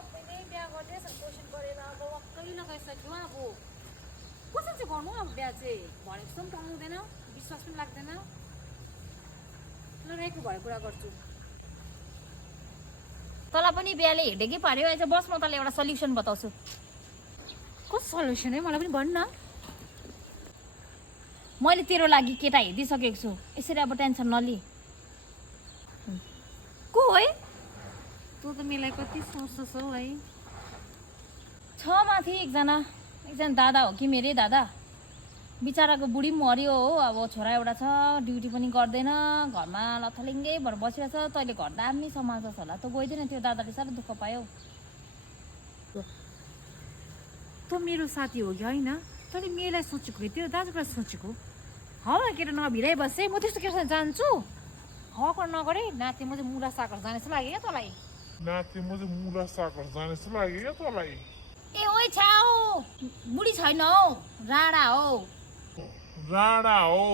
सबैले बिहा गर्ने पोषण गरेर अब वाक्कै लगाइसक्यो अब कसरी चाहिँ गर्नु अब बिहा चाहिँ भनेको जस्तो पनि पाउँदैन विश्वास पनि लाग्दैन ल रहेको भए कुरा गर्छु तँलाई पनि बिहाले हिँडेकै पार्यो अहिले बस म तँलाई एउटा सल्युसन बताउँछु कस्तो सल्युसन है मलाई पनि भन् न मैले तेरो लागि केटा हेरिदिइसकेको छु यसरी अब टेन्सन नलि को है तँ त मलाई कति सोच्छस् हौ है छ माथि एकजना दादा हो कि मेरै दादा बिचराको बुढी पनि मऱ्यो हो अब छोरा एउटा छ ड्युटी पनि गर्दैन घरमा लथलिङ्गै भएर बसिरहेछ तैँले घर दामी सम्हाल्छस् होला त गइदिएन त्यो दादाले साह्रो दुःख पायो तँ मेरो साथी हो कि होइन तैँले मेरोलाई सोचेको कि तेरो दाजुलाई सोचेको हावा केटा नभिराइ बसेँ म त्यस्तो केटासँग जान्छु हावा नगरे नाति म चाहिँ मुला सागर जाने जस्तो लाग्यो क्या तँलाई नाति म चाहिँ मुला सागर जाने जस्तो लाग्यो क्या तँलाई ए ओइ छाउ बुढी छैन हौ राणा हो राणा हो